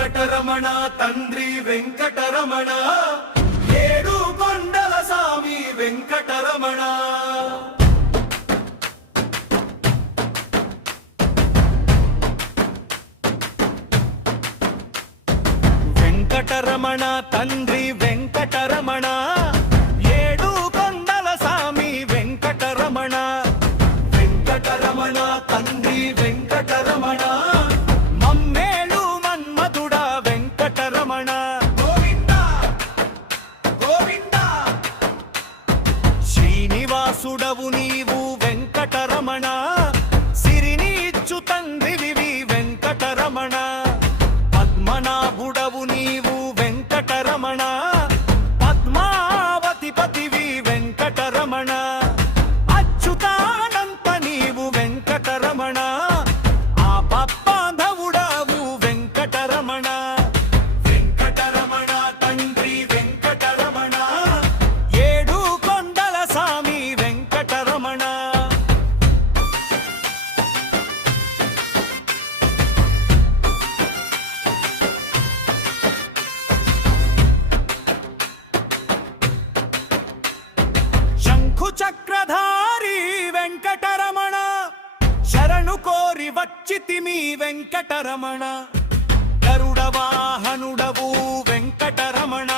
వెంకటరమణ తండ్రి వెంకటరమణ ఏడు కొండల సామి వెంకటరమణ వెంకటరమణ తండ్రి వెంకటరమణ ఏడు కొండల సామి వెంకటరమణ వెంకటరమణ తండ్రి వెంకటరమణ మమ్మేలు మన్మధుడ వెంకటరమణ గోవింద గోవింద శ్రీనివాసుడవు నీవు వెంకటరమణ సిరిని ఇచ్చు తండ్రివి వెంకటరమణ పద్మనాభుడవు నీవు వెంకటరమణ పద్మావతి పతివి వెంకటరమణ అచ్యుతానంత నీవు వెంకటరమణ ఆపద్బాంధవుడవు వెంకటరమణ వెంకటరమణ తండ్రి వెంకటరమణ ఏడు కొండల సామి వెంకటరమణ చక్రధారి వెంకటరమణ శరణు కోరి వచ్చితిమి వెంకటరమణ గరుడ వాహనుడవు వెంకటరమణ